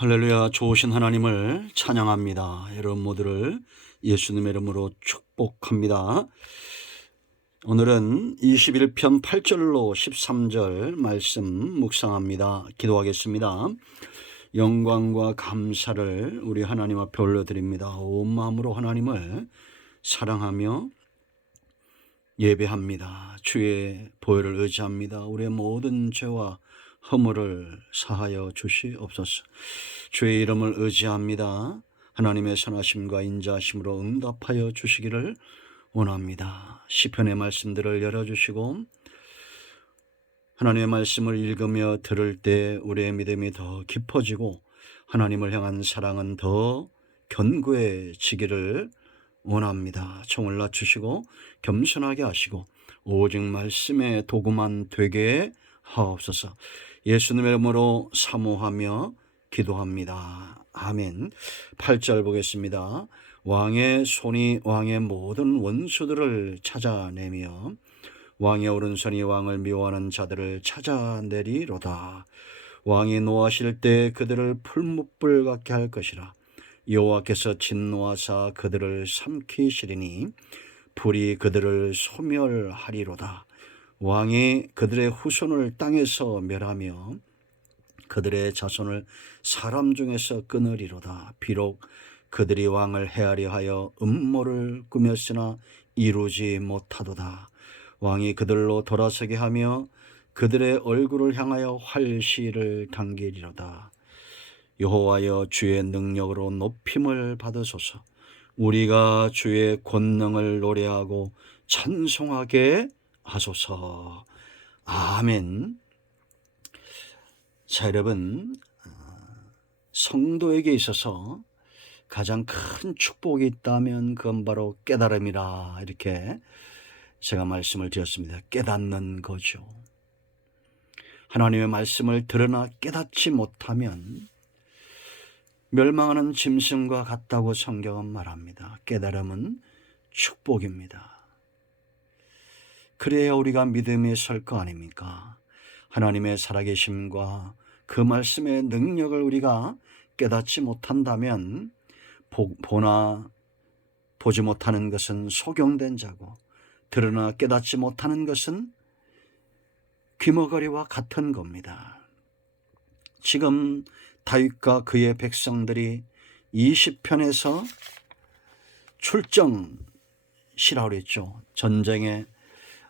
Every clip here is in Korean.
할렐루야. 좋으신 하나님을 찬양합니다. 여러분 모두를 예수님의 이름으로 축복합니다. 오늘은 21편 8절로 13절 말씀 묵상합니다. 기도하겠습니다. 영광과 감사를 우리 하나님 앞에 올려드립니다. 온 마음으로 하나님을 사랑하며 예배합니다. 주의 보혈을 의지합니다. 우리의 모든 죄와 허물을 사하여 주시옵소서. 주의 이름을 의지합니다. 하나님의 선하심과 인자하심으로 응답하여 주시기를 원합니다. 시편의 말씀들을 열어주시고 하나님의 말씀을 읽으며 들을 때 우리의 믿음이 더 깊어지고 하나님을 향한 사랑은 더 견고해지기를 원합니다. 총을 낮추시고 겸손하게 하시고 오직 말씀의 도구만 되게 하옵소서. 예수님의 이름으로 사모하며 기도합니다. 아멘. 8절 보겠습니다. 왕의 손이 왕의 모든 원수들을 찾아내며 왕의 오른손이 왕을 미워하는 자들을 찾아내리로다. 왕이 노하실 때 그들을 풀무불 같게 할 것이라. 여호와께서 진노하사 그들을 삼키시리니 불이 그들을 소멸하리로다. 왕이 그들의 후손을 땅에서 멸하며 그들의 자손을 사람 중에서 끊으리로다. 비록 그들이 왕을 해하려 하여 음모를 꾸몄으나 이루지 못하도다. 왕이 그들로 돌아서게 하며 그들의 얼굴을 향하여 활시를 당기리로다. 여호와여, 주의 능력으로 높임을 받으소서. 우리가 주의 권능을 노래하고 찬송하게 하소서. 아멘. 자, 여러분, 성도에게 있어서 가장 큰 축복이 있다면 그건 바로 깨달음이라, 이렇게 제가 말씀을 드렸습니다. 깨닫는 거죠. 하나님의 말씀을 들으나 깨닫지 못하면 멸망하는 짐승과 같다고 성경은 말합니다. 깨달음은 축복입니다. 그래야 우리가 믿음에 설 거 아닙니까? 하나님의 살아계심과 그 말씀의 능력을 우리가 깨닫지 못한다면 보나 보지 못하는 것은 소경된 자고 들으나 깨닫지 못하는 것은 귀머거리와 같은 겁니다. 지금 다윗과 그의 백성들이 20편에서 출정시라고 그랬죠. 전쟁에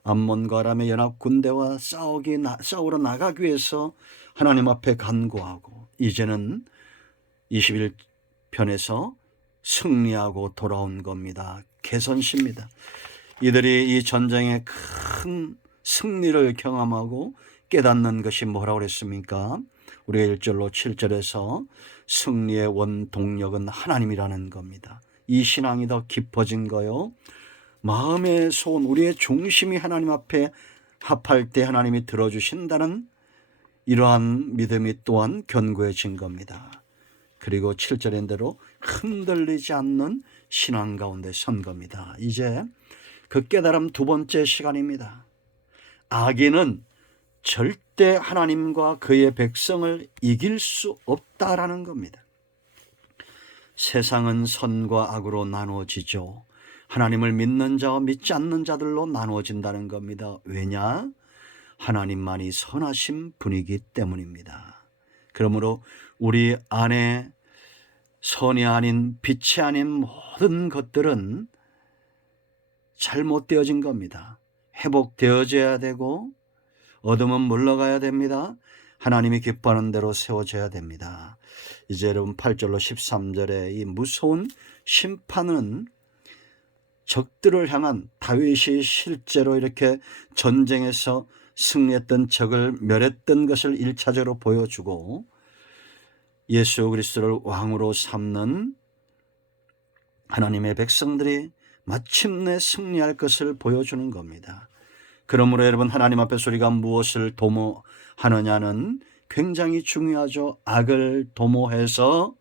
암몬과 아람의 연합 군대와 싸우러 나가기 위해서 하나님 앞에 간구하고 이제는 21편에서 승리하고 돌아온 겁니다. 개선시입니다. 이들이 이 전쟁의 큰 승리를 경험하고 깨닫는 것이 뭐라고 그랬습니까? 우리가 1절로 7절에서 승리의 원동력은 하나님이라는 겁니다. 이 신앙이 더 깊어진 거요. 마음의 소원, 우리의 중심이 하나님 앞에 합할 때 하나님이 들어주신다는 이러한 믿음이 또한 견고해진 겁니다. 그리고 7절인대로 흔들리지 않는 신앙 가운데 선 겁니다. 이제 그 깨달음 두 번째 시간입니다. 악인은 절대 하나님과 그의 백성을 이길 수 없다라는 겁니다. 세상은 선과 악으로 나누어지죠. 하나님을 믿는 자와 믿지 않는 자들로 나누어진다는 겁니다. 왜냐? 하나님만이 선하신 분이기 때문입니다. 그러므로 우리 안에 선이 아닌 빛이 아닌 모든 것들은 잘못되어진 겁니다. 회복되어져야 되고 어둠은 물러가야 됩니다. 하나님이 기뻐하는 대로 세워져야 됩니다. 이제 여러분 8절로 13절의 이 무서운 심판은 적들을 향한 다윗이 실제로 이렇게 전쟁에서 승리했던 적을 멸했던 것을 1차적으로 보여주고 예수 그리스도를 왕으로 삼는 하나님의 백성들이 마침내 승리할 것을 보여주는 겁니다. 그러므로 여러분 하나님 앞에서 우리가 무엇을 도모하느냐는 굉장히 중요하죠. 악을 도모해서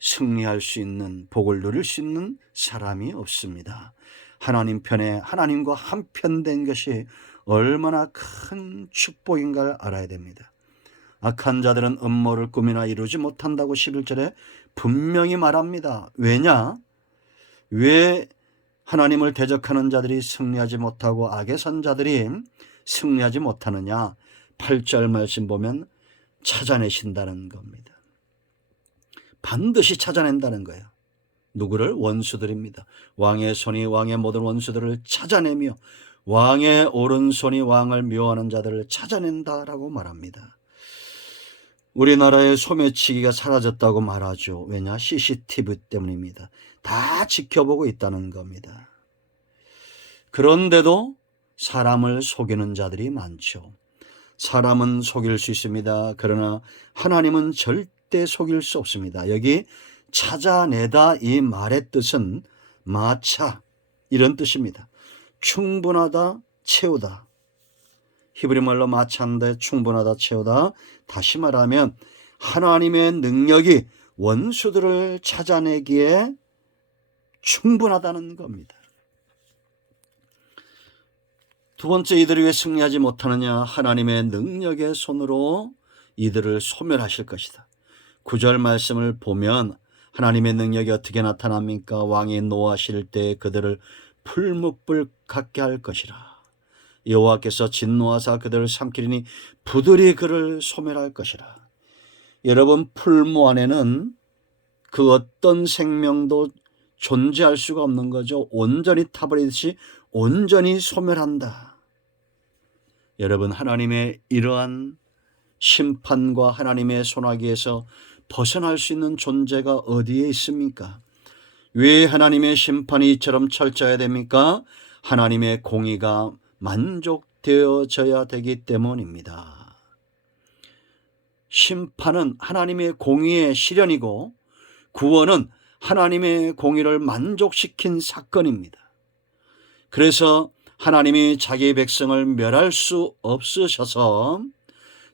승리할 수 있는, 복을 누릴 수 있는 사람이 없습니다. 하나님 편에 하나님과 한편 된 것이 얼마나 큰 축복인가를 알아야 됩니다. 악한 자들은 음모를 꾸미나 이루지 못한다고 11절에 분명히 말합니다. 왜냐? 왜 하나님을 대적하는 자들이 승리하지 못하고 악의 선자들이 승리하지 못하느냐? 8절 말씀 보면 찾아내신다는 겁니다. 반드시 찾아낸다는 거예요. 누구를? 원수들입니다. 왕의 손이 왕의 모든 원수들을 찾아내며 왕의 오른손이 왕을 묘하는 자들을 찾아낸다라고 말합니다. 우리나라의 소매치기가 사라졌다고 말하죠. 왜냐? CCTV 때문입니다. 다 지켜보고 있다는 겁니다. 그런데도 사람을 속이는 자들이 많죠. 사람은 속일 수 있습니다. 그러나 하나님은 절대 속일 수 없습니다. 여기 찾아내다 이 말의 뜻은 마차 이런 뜻입니다. 충분하다, 채우다. 히브리 말로 마차인데 충분하다, 채우다. 다시 말하면 하나님의 능력이 원수들을 찾아내기에 충분하다는 겁니다. 두 번째, 이들이 왜 승리하지 못하느냐? 하나님의 능력의 손으로 이들을 소멸하실 것이다. 9절 말씀을 보면 하나님의 능력이 어떻게 나타납니까? 왕이 노하실 때 그들을 풀무불 같게 할 것이라. 여호와께서 진노하사 그들을 삼키리니 부들이 그를 소멸할 것이라. 여러분, 풀무 안에는 그 어떤 생명도 존재할 수가 없는 거죠. 온전히 타버리듯이 온전히 소멸한다. 여러분, 하나님의 이러한 심판과 하나님의 손아귀에서 벗어날 수 있는 존재가 어디에 있습니까? 왜 하나님의 심판이 이처럼 철저해야 됩니까? 하나님의 공의가 만족되어져야 되기 때문입니다. 심판은 하나님의 공의의 실현이고 구원은 하나님의 공의를 만족시킨 사건입니다. 그래서 하나님이 자기 백성을 멸할 수 없으셔서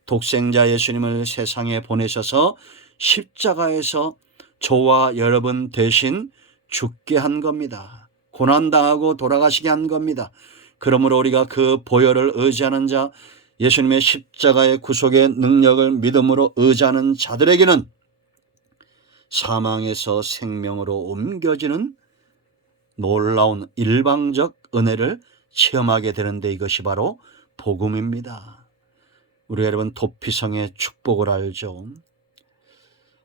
독생자 예수님을 세상에 보내셔서 십자가에서 저와 여러분 대신 죽게 한 겁니다. 고난당하고 돌아가시게 한 겁니다. 그러므로 우리가 그 보혈을 의지하는 자, 예수님의 십자가의 구속의 능력을 믿음으로 의지하는 자들에게는 사망에서 생명으로 옮겨지는 놀라운 일방적 은혜를 체험하게 되는데 이것이 바로 복음입니다. 우리 여러분 도피성의 축복을 알죠?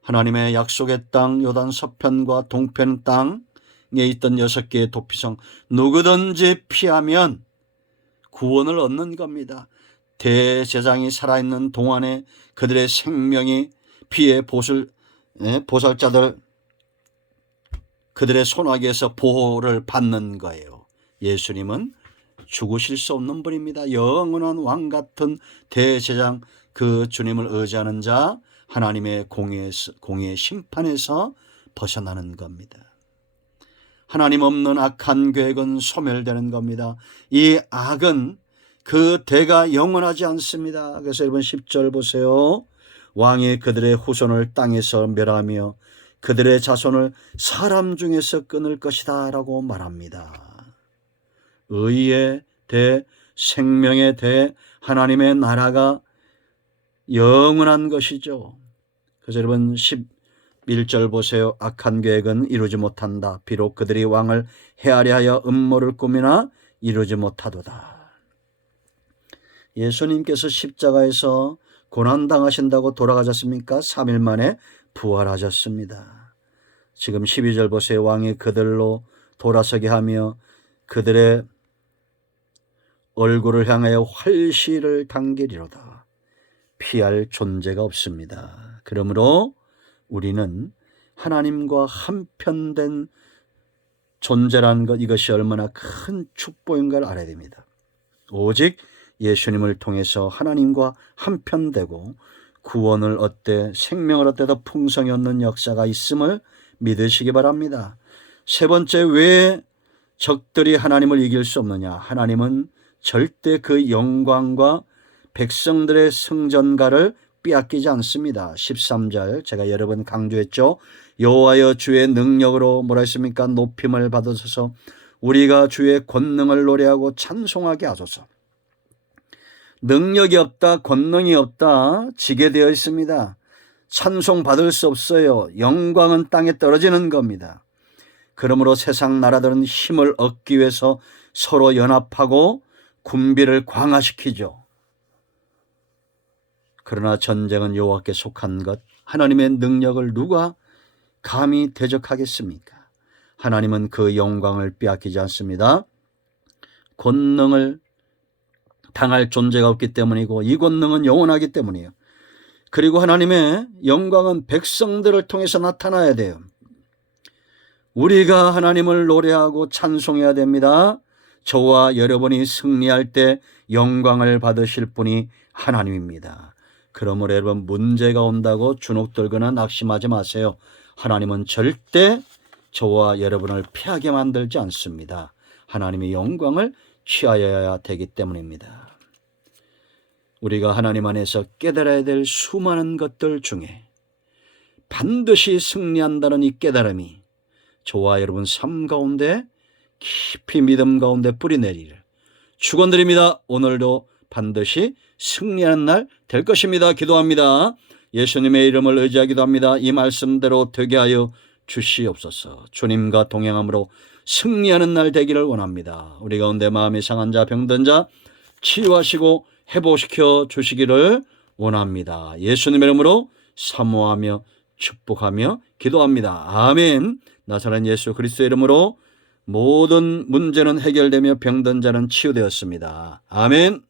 하나님의 약속의 땅 요단 서편과 동편 땅에 있던 6개의 도피성, 누구든지 피하면 구원을 얻는 겁니다. 대제사장이 살아있는 동안에 그들의 생명이 피해 보살자들 그들의 손아귀에서 보호를 받는 거예요. 예수님은 죽으실 수 없는 분입니다. 영원한 왕 같은 대제사장, 그 주님을 의지하는 자, 하나님의 공의의 심판에서 벗어나는 겁니다. 하나님 없는 악한 계획은 소멸되는 겁니다. 이 악은 그 대가 영원하지 않습니다. 그래서 여러분 10절 보세요. 왕이 그들의 후손을 땅에서 멸하며 그들의 자손을 사람 중에서 끊을 것이다 라고 말합니다. 의의 대, 생명의 대, 하나님의 나라가 영원한 것이죠. 그래서 여러분 11절 보세요. 악한 계획은 이루지 못한다. 비록 그들이 왕을 해하려 하여 음모를 꾸미나 이루지 못하도다. 예수님께서 십자가에서 고난당하신다고 돌아가셨습니까? 3일 만에 부활하셨습니다. 지금 12절 보세요. 왕이 그들로 돌아서게 하며 그들의 얼굴을 향하여 활시를 당기리로다. 피할 존재가 없습니다. 그러므로 우리는 하나님과 한편된 존재라는 것, 이것이 얼마나 큰 축복인가를 알아야 됩니다. 오직 예수님을 통해서 하나님과 한편되고 구원을 얻되 생명을 얻되 더 풍성히 얻는 역사가 있음을 믿으시기 바랍니다. 세 번째, 왜 적들이 하나님을 이길 수 없느냐? 하나님은 절대 그 영광과 백성들의 승전가를 빼앗기지 않습니다. 13절 제가 여러 번 강조했죠. 여호와여 주의 능력으로 뭐라 했습니까? 높임을 받으소서. 우리가 주의 권능을 노래하고 찬송하게 하소서. 능력이 없다, 권능이 없다, 지게 되어 있습니다. 찬송받을 수 없어요. 영광은 땅에 떨어지는 겁니다. 그러므로 세상 나라들은 힘을 얻기 위해서 서로 연합하고 군비를 강화시키죠. 그러나 전쟁은 여호와께 속한 것, 하나님의 능력을 누가 감히 대적하겠습니까? 하나님은 그 영광을 빼앗기지 않습니다. 권능을 당할 존재가 없기 때문이고 이 권능은 영원하기 때문이에요. 그리고 하나님의 영광은 백성들을 통해서 나타나야 돼요. 우리가 하나님을 노래하고 찬송해야 됩니다. 저와 여러분이 승리할 때 영광을 받으실 분이 하나님입니다. 그러므로 여러분, 문제가 온다고 주눅들거나 낙심하지 마세요. 하나님은 절대 저와 여러분을 패하게 만들지 않습니다. 하나님의 영광을 취하여야 되기 때문입니다. 우리가 하나님 안에서 깨달아야 될 수많은 것들 중에 반드시 승리한다는 이 깨달음이 저와 여러분 삶 가운데 깊이 믿음 가운데 뿌리내리를 축원드립니다. 오늘도 반드시 승리하는 날 될 것입니다. 기도합니다. 예수님의 이름을 의지하기도 합니다. 이 말씀대로 되게 하여 주시옵소서. 주님과 동행함으로 승리하는 날 되기를 원합니다. 우리 가운데 마음이 상한 자, 병든 자 치유하시고 회복시켜 주시기를 원합니다. 예수님의 이름으로 사모하며 축복하며 기도합니다. 아멘. 나사렛 예수 그리스도의 이름으로 모든 문제는 해결되며 병든 자는 치유되었습니다. 아멘.